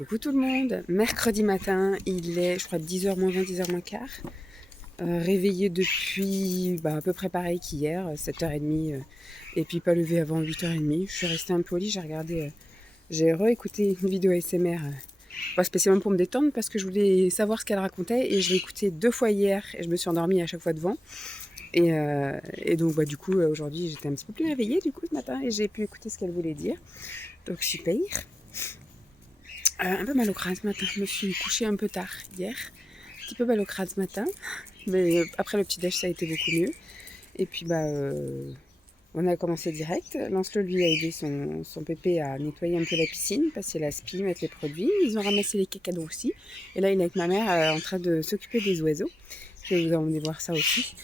Coucou tout le monde, mercredi matin, il est je crois 10h moins 20, 10h moins quart. Réveillée depuis à peu près pareil qu'hier, 7h30, et puis pas levée avant 8h30. Je suis restée un peu au lit, j'ai réécouté une vidéo ASMR, pas spécialement pour me détendre parce que je voulais savoir ce qu'elle racontait et je l'ai écoutée 2 fois hier et je me suis endormie à chaque fois devant. Et donc du coup aujourd'hui j'étais un petit peu plus réveillée du coup ce matin et j'ai pu écouter ce qu'elle voulait dire. Donc super. Un peu mal au crâne ce matin, je me suis couchée un peu tard hier, un petit peu mal au crâne ce matin, mais après le petit déj ça a été beaucoup mieux. Et puis on a commencé direct, Lancelot lui a aidé son pépé à nettoyer un peu la piscine, passer la spie, mettre les produits, ils ont ramassé les cacados aussi, et là il est avec ma mère en train de s'occuper des oiseaux, je vais vous emmener voir ça aussi.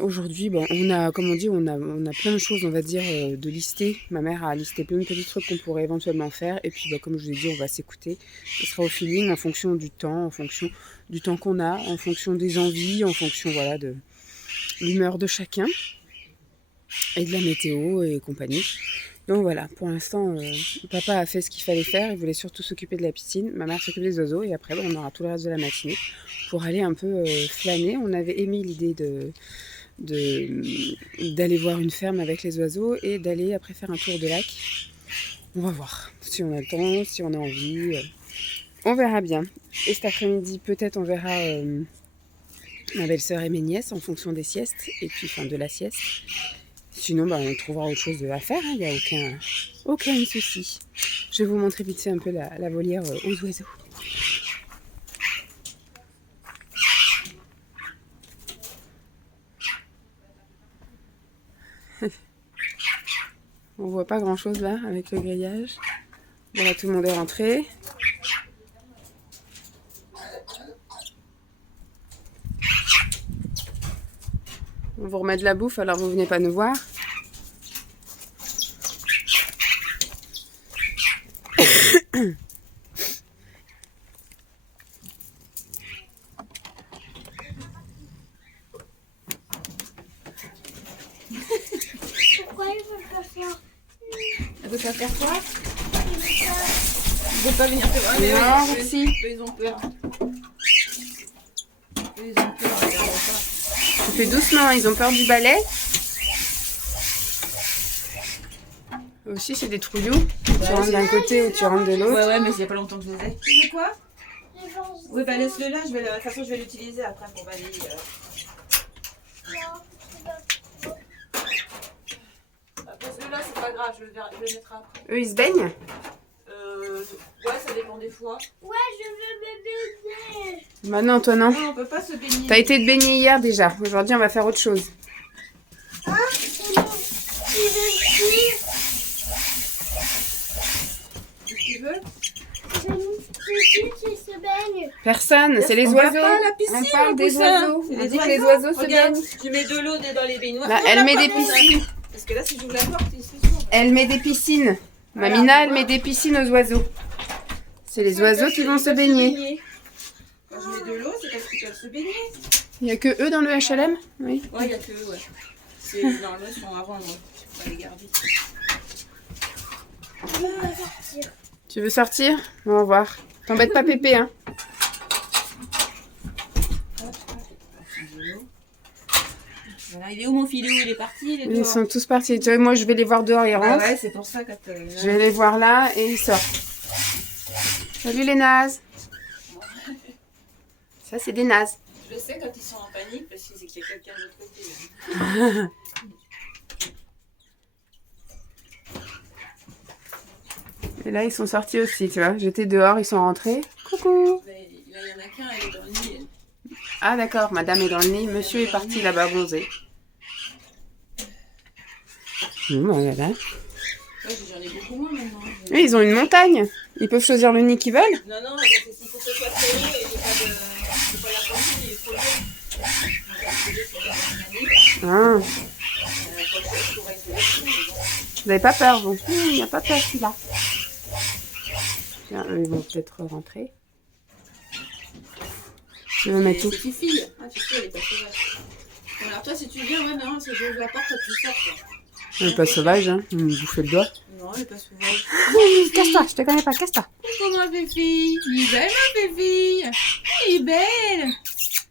Aujourd'hui, on a, comme on dit, on a plein de choses, on va dire, de lister. Ma mère a listé plein de petits trucs qu'on pourrait éventuellement faire. Et puis, comme je vous ai dit, on va s'écouter. Ce sera au feeling, en fonction du temps, en fonction du temps qu'on a, en fonction des envies, en fonction, voilà, de l'humeur de chacun et de la météo et compagnie. Donc voilà, pour l'instant, papa a fait ce qu'il fallait faire. Il voulait surtout s'occuper de la piscine. Ma mère s'occupe des oiseaux. Et après, on aura tout le reste de la matinée pour aller un peu flâner. On avait émis l'idée d'aller voir une ferme avec les oiseaux et d'aller après faire un tour de lac. On va voir si on a le temps, si on a envie. On verra bien. Et cet après-midi, peut-être on verra ma belle-sœur et mes nièces en fonction des siestes. Et puis, de la sieste. Sinon, on trouvera autre chose à faire, il n'y a aucun souci. Je vais vous montrer vite fait un peu la volière aux oiseaux. On voit pas grand chose là avec le grillage. Voilà, tout le monde est rentré. On vous remet de la bouffe, alors vous venez pas nous voir. Pourquoi ils veulent pas faire? Elle veut pas faire quoi? Ils veulent pas venir te voir. Non, si. Ils ont peur. Ils ont peur. Tu fais doucement, ils ont peur du balai. Aussi, c'est des trouillous. Tu rentres d'un côté ou tu rentres de l'autre. Ouais, mais il y a pas longtemps que je les ai. Tu veux quoi? Les gens. Oui, laisse-le là. De toute façon, je vais l'utiliser après pour balayer. Pose-le là, c'est pas grave. Je le mettrai après. Eux, ils se baignent. Ouais, ça dépend des fois. Ouais, je veux me baigner. Bah non, toi non. Non, on peut pas se baigner. T'as été te baigner hier déjà. Aujourd'hui, on va faire autre chose. Hein? Tu veux Si tu veux. J'ai une petite qui se baigne. Personne, c'est les On oiseaux. va pas à la piscine, On parle des poussin. oiseaux. C'est On les dit que les oiseaux se Regarde, baignent. tu mets de l'eau dans les baignoires. Là, elle met des piscines. Parce que là, si j'ouvre la porte, c'est sûr. Elle met des piscines. Voilà, Mamina, tu elle vois. met des piscines aux oiseaux. C'est les oiseaux qui vont se baigner. Quand je mets de l'eau, c'est parce qu'ils peuvent se baigner. Il n'y a que eux dans le HLM? Oui. Ouais, il y a que eux, ouais. C'est normalement, ils sont à vendre. Faut pas les garder. Je veux sortir. Tu veux sortir? On va voir. T'embête pas Pépé, hein? Voilà, il est où mon filou? Il est parti, il est Ils dehors. sont tous partis. Tu vois, moi, je vais les voir dehors, ils Ah rentrent. ouais, c'est pour ça que Je vais les voir là et ils sortent. Salut les nazes. Ça, c'est des nazes. Je sais quand ils sont en panique parce qu'il y a quelqu'un de l'autre côté. Et là, ils sont sortis aussi, tu vois. J'étais dehors, ils sont rentrés. Coucou. Mais là, il y en a qu'un, elle est dans le lit. Ah d'accord, madame est dans le nid, monsieur est parti là-bas bronzer. Voilà. Ouais, j'en ai beaucoup moins maintenant. Oui, ils ont une montagne. Ils peuvent choisir le nid qu'ils veulent. Non, parce que s'il faut que ce soit très haut et qu'il n'y ait pas la porte, il est trop lourd. Ah. Vous n'avez pas peur, vous? Il n'y a pas peur celui-là. Tiens, eux, ils vont peut-être rentrer. Je vais mettre tout. C'est tes filles. Ah, tu sais, elle est pas sauvage. Alors toi, si tu viens, ouais, non, c'est j'ouvre la porte, tu sors. Elle est pas sauvage, hein. Il me bouffait le doigt. Non, elle est pas sauvage. Casse-toi, je te connais pas, casse-toi. Coucou ma Fifi. Il est belle ma Fifi. Il est belle.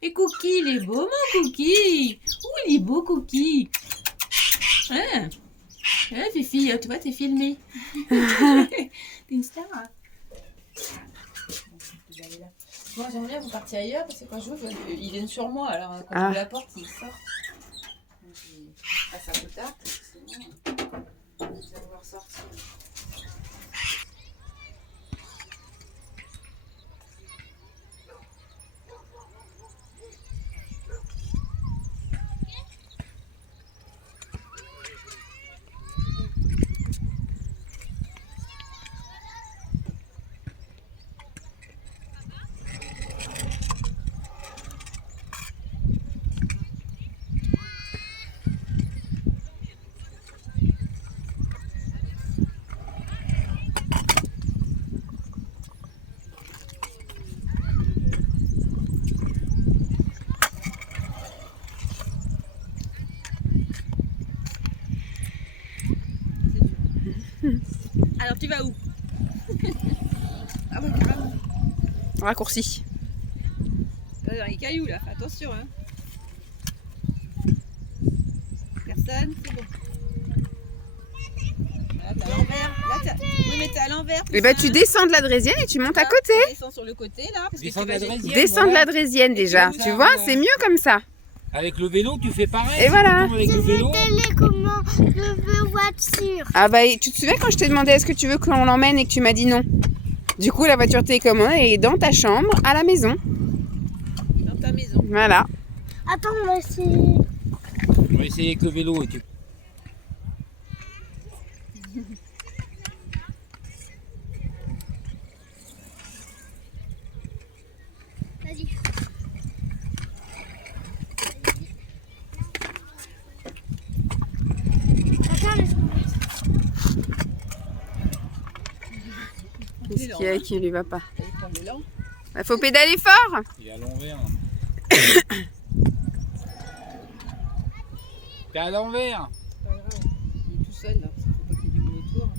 Et Cookie, il est beau mon Cookie. Ouh, il est beau Cookie. Hein? Hein Fifi, tu vois, t'es filmée. T'es une star. Moi j'aimerais bien vous partir ailleurs parce que quand je vois, il viennent sur moi. Alors quand j'ouvre la porte, il sort. Donc, je passe un peu tard. Sinon, je vais devoir sortir. Alors tu vas où? Ah bah carrément. Raccourci. Là, dans les cailloux là, attention hein. Personne, c'est bon. Là t'es à l'envers. Oui mais t'es à l'envers. Et bah tu descends de la draisienne et tu montes à côté. Descends sur le côté là. Parce Descends de la draisienne. Descends de la draisienne déjà. Tu vois, c'est mieux comme ça. Avec le vélo, tu fais pareil. Et voilà. Avec le vélo. Télécommande de voiture. Ah bah tu te souviens quand je t'ai demandé est-ce que tu veux qu'on l'emmène et que tu m'as dit non. Du coup la voiture télécommande est dans ta chambre à la maison. Dans ta maison. Voilà. Attends, on va essayer. On va essayer avec le vélo. Et tu... Vas-y. Attends, Qu'est-ce qu'il y a qui lui va pas? Allez prendre l'élan. Bah, faut pédaler fort. Il est à l'envers. T'es à l'envers. C'est pas grave. Il est tout seul là. Parce qu'il faut pas qu'il y ait du monde autour.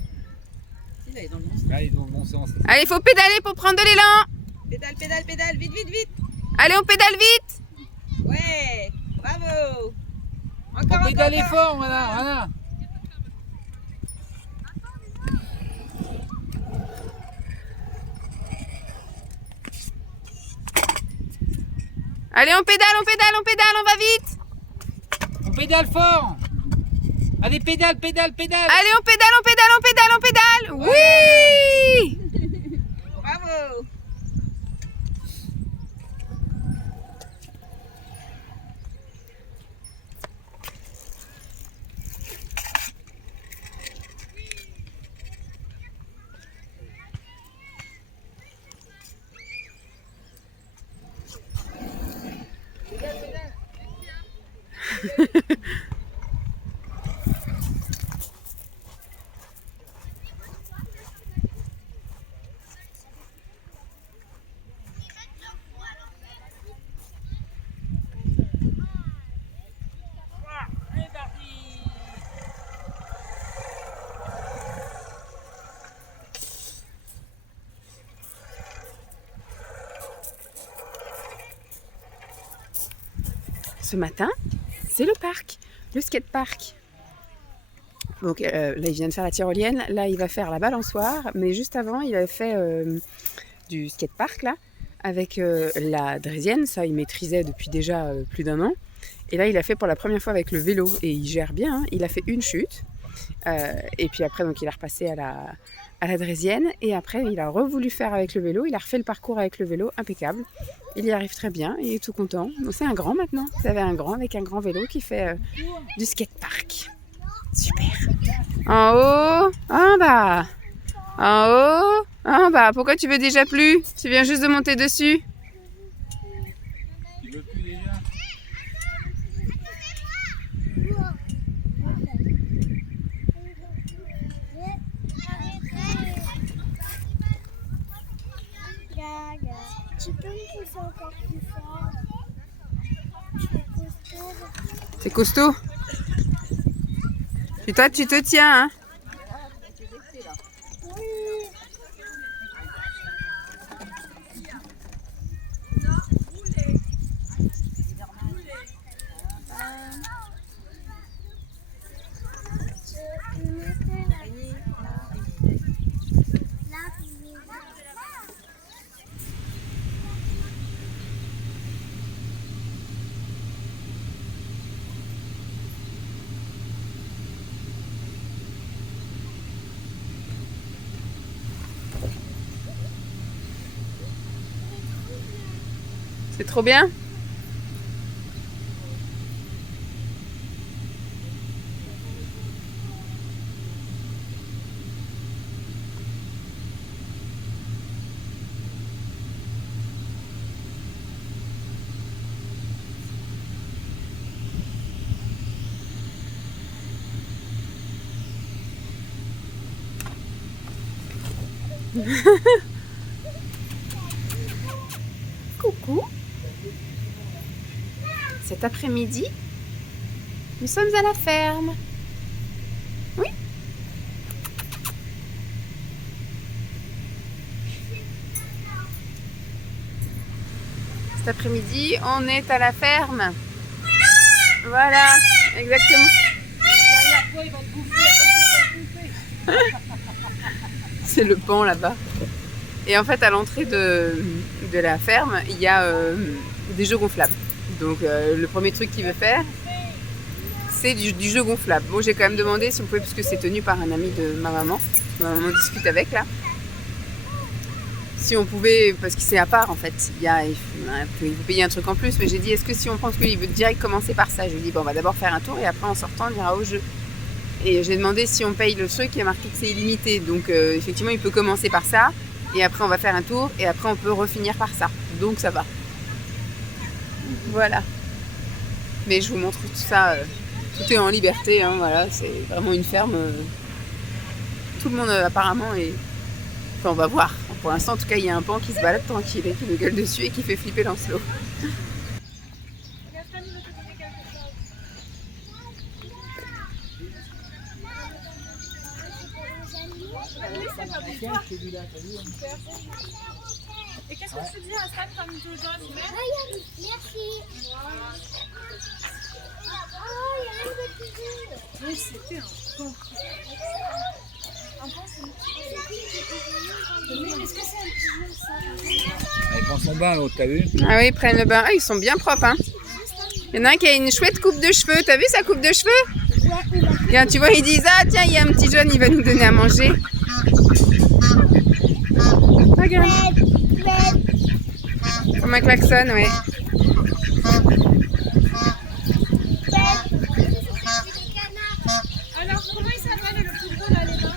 Il est dans le bon sens. Là, il est dans le bon sens. Allez, faut pédaler pour prendre de l'élan. Pédale, pédale, pédale. Vite, vite, vite. Allez, on pédale vite. Ouais. Bravo. On Encore, pédale encore. fort, voilà, voilà. Allez, on pédale, on pédale, on pédale, on va vite. On pédale fort. Allez, pédale, pédale, pédale. Allez, on pédale, on pédale, on pédale, on pédale. Oui. Bravo. Ce matin, c'est le parc, le skatepark. Donc là, il vient de faire la tyrolienne. Là, il va faire la balançoire. Mais juste avant, il avait fait du skatepark là, avec la draisienne. Ça, il maîtrisait depuis déjà plus d'un an. Et là, il a fait pour la première fois avec le vélo. Et il gère bien. Hein. Il a fait une chute. Et puis après, donc, il a repassé à la draisienne. Et après, il a revoulu faire avec le vélo. Il a refait le parcours avec le vélo. Impeccable. Il y arrive très bien. Il est tout content. Donc, c'est un grand maintenant. Vous avez un grand avec un grand vélo qui fait du skatepark. Super. En haut, en bas. En haut, en bas. Pourquoi tu veux déjà plus? Tu viens juste de monter dessus. Tu veux plus déjà? Tu peux me pousser encore plus fort? C'est costaud. C'est costaud. Et toi, tu te tiens, hein? C'est trop bien. Coucou. Cet après-midi, nous sommes à la ferme. Oui. Cet après-midi, on est à la ferme. Voilà, exactement. C'est le pan là-bas. Et en fait, à l'entrée de la ferme, il y a des jeux gonflables. Donc le premier truc qu'il veut faire, c'est du jeu gonflable. Bon, j'ai quand même demandé si on pouvait, parce que c'est tenu par un ami de ma maman. Ma maman discute avec là. Si on pouvait, parce que c'est à part en fait. Il faut payer un truc en plus. Mais j'ai dit, est-ce que si on pense qu'il veut direct commencer par ça? Je lui ai dit, bon, on va d'abord faire un tour et après en sortant, on ira au jeu. Et j'ai demandé si on paye le truc, il y a marqué que c'est illimité. Donc effectivement, il peut commencer par ça. Et après, on va faire un tour. Et après, on peut refinir par ça. Donc ça va. Voilà. Mais je vous montre tout ça. Tout est en liberté, hein, voilà, c'est vraiment une ferme. Tout le monde apparemment est. Enfin, on va voir. Pour l'instant, en tout cas, il y a un pan qui se balade tranquille et qui me gueule dessus et qui fait flipper Lancelot. Et qu'est-ce que tu dis à ça comme toujours? Merci. Oh, il y a un petit jeu. Oui, c'était un pan. Est-ce que c'est un petit jeu ça? Elle prend son bain l'autre, t'as vu? Ah oui, ils prennent le bain. Ah, ils sont bien propres, hein. Il y en a un qui a une chouette coupe de cheveux. T'as vu sa coupe de cheveux? Regarde, tu vois, ils disent, ah tiens, il y a un petit jeune, il va nous donner à manger. Regarde. Comme un klaxon, ouais. Alors, comment il s'appelle le plus gros là, les dents?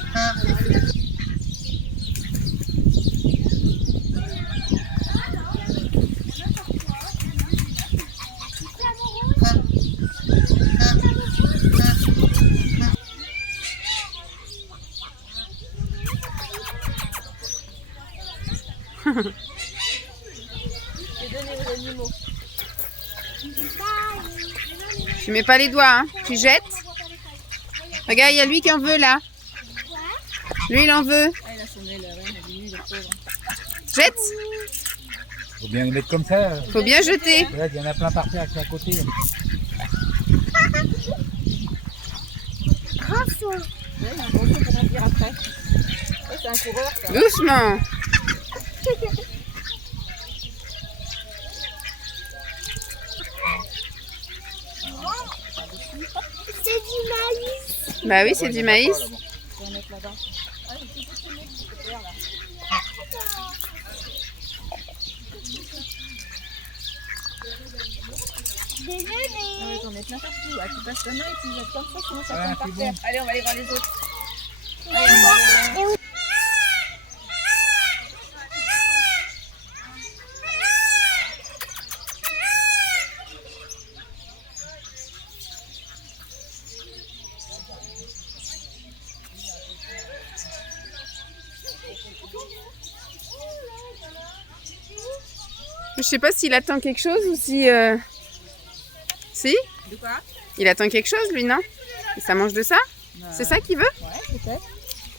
Tu mets pas les doigts, hein. Tu jettes. Regarde, il y a lui qui en veut là. Lui, il en veut. Jette. Faut bien les mettre comme ça. Faut bien jeter. Regarde, il y en a plein par terre à côté. Doucement. C'est du maïs. Bah oui, c'est du maïs. Désolé. J'en ai plein partout. Ah, tu passes ta main et tu jettes comme ça, sinon ça Ah, tombe par c'est terre. bon. Allez, on va aller voir les autres. Je sais pas s'il attend quelque chose ou si... Si? De quoi? Il attend quelque chose, lui, non? Ça mange de ça? C'est ça qu'il veut? Ouais, peut-être.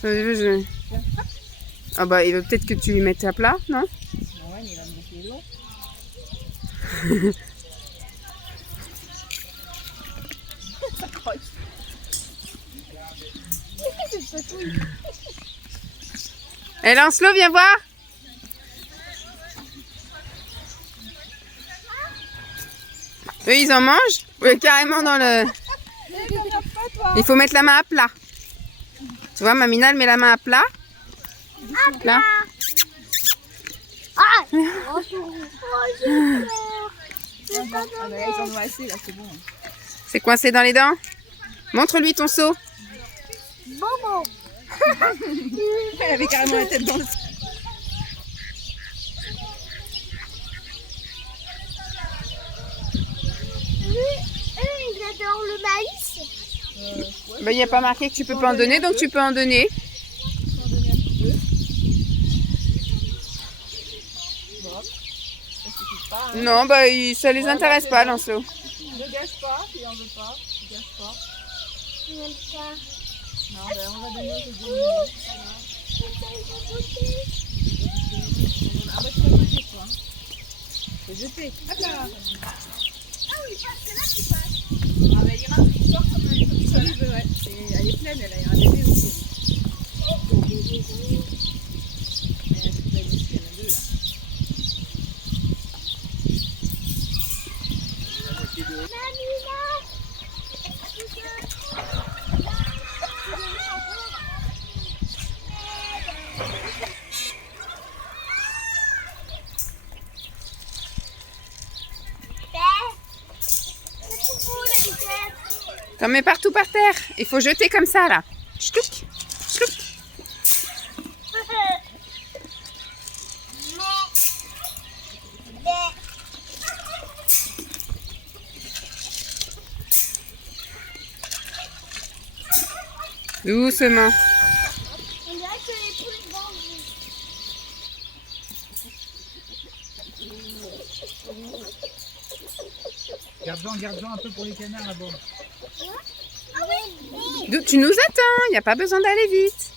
Je- Ah bah il veut peut-être que tu lui mettes à plat, non? Ouais, mais il va me bouffer l'eau. Ça croche. C'est pas tout. Et Lancelot, viens voir. Eux, ils en mangent? Oui, carrément dans le... Il faut mettre la main à plat. Tu vois, Mamina, elle met la main à plat. Là. Ah, j'ai peur. Ah, mais là, ils en ont assez, là, c'est bon. C'est coincé dans les dents. Montre-lui ton seau. Bobo. Elle avait carrément la tête dans le... Eux, ils adorent le maïs. Il n'y a pas marqué que tu peux pas en donner, donc tu peux en donner. On va donner un petit peu. Bon. Ça suffit pas, hein. Non, bah, ça les intéresse pas, Lancelot. Ne gâche pas, s'il en veut pas. Ne gâche pas. Ils n'aiment pas. Non, ben on va donner aux autres. Ah bah tu vas jeter toi. Faut jeter. Hop là. Ah bah il rentre, il sort comme il veut, ouais. Elle est pleine, elle a un bébé aussi. Mais elle est pleine aussi, il y en a deux là. T'en mets partout par terre. Il faut jeter comme ça, là. Ch'touk, ch'touk. Doucement. On dirait que les poules mangent. Garde-en un peu pour les canards là-bas. Tu nous attends, il n'y a pas besoin d'aller vite.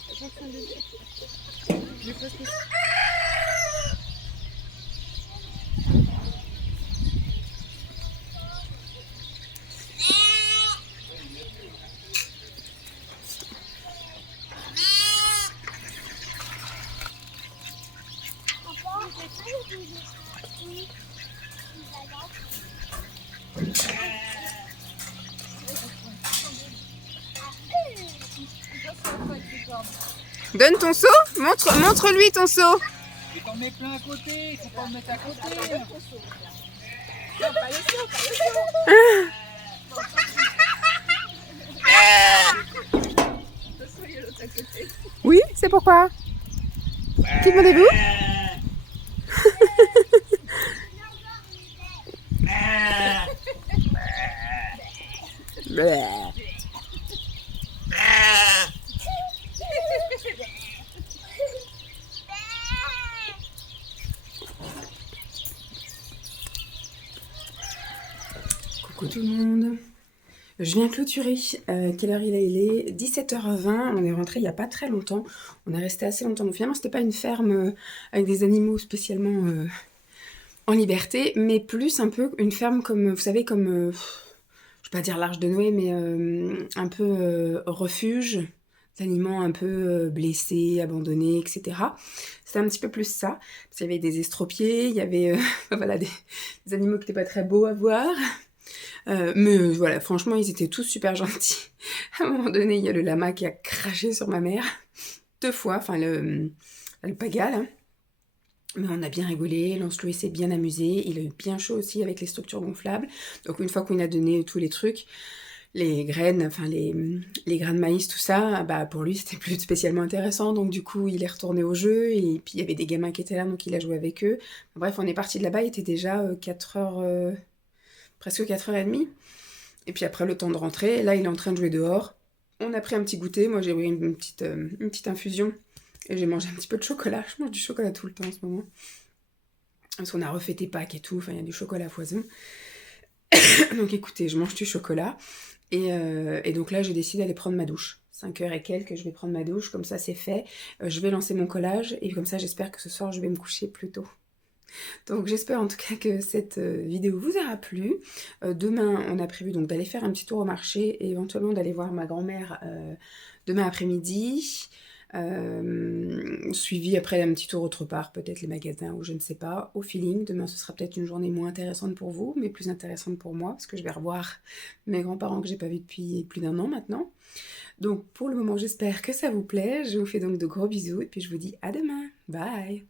Donne ton seau, montre-lui ton seau. Et t'en mets plein à côté, il faut pas en mettre à côté. Non, pas le seau, pas le seau. Le seau, il est l'autre à côté. Oui, c'est pourquoi? Qui demandez-vous? Coucou tout le monde. Je viens clôturer. Quelle heure il est 17h20. On est rentré il n'y a pas très longtemps. On est resté assez longtemps. Donc finalement, c'était pas une ferme avec des animaux spécialement en liberté, mais plus un peu une ferme comme, vous savez, comme, je ne vais pas dire l'Arche de Noé, mais un peu refuge d'animaux un peu blessés, abandonnés, etc. C'était un petit peu plus ça. Parce qu'il y avait des estropiés, il y avait voilà, des animaux qui n'étaient pas très beaux à voir. Mais voilà, franchement, ils étaient tous super gentils. À un moment donné, il y a le lama qui a craché sur ma mère 2 fois, enfin le pagal. Hein. Mais on a bien rigolé, Lancelot s'est bien amusé, il a eu bien chaud aussi avec les structures gonflables. Donc une fois qu'on a donné tous les trucs, les graines, enfin les grains de maïs, tout ça, bah pour lui c'était plus spécialement intéressant. Donc du coup il est retourné au jeu et puis il y avait des gamins qui étaient là, donc il a joué avec eux. Bref, on est parti de là-bas, il était déjà 4h, presque 4h30. Et puis après le temps de rentrer, là il est en train de jouer dehors. On a pris un petit goûter, moi j'ai pris une petite infusion. Et j'ai mangé un petit peu de chocolat. Je mange du chocolat tout le temps en ce moment. Parce qu'on a refêté Pâques et tout. Enfin, il y a du chocolat à foison. Donc écoutez, je mange du chocolat. Et donc là, j'ai décidé d'aller prendre ma douche. 5h et quelques, je vais prendre ma douche, comme ça c'est fait. Je vais lancer mon collage et comme ça j'espère que ce soir je vais me coucher plus tôt. Donc j'espère en tout cas que cette vidéo vous aura plu. Demain on a prévu donc d'aller faire un petit tour au marché et éventuellement d'aller voir ma grand-mère demain après-midi. Suivi après d'un petit tour autre part, peut-être les magasins ou je ne sais pas, au feeling. Demain ce sera peut-être une journée moins intéressante pour vous, mais plus intéressante pour moi, parce que je vais revoir mes grands-parents que j'ai pas vus depuis plus d'1 an maintenant. Donc pour le moment j'espère que ça vous plaît, je vous fais donc de gros bisous et puis je vous dis à demain, bye.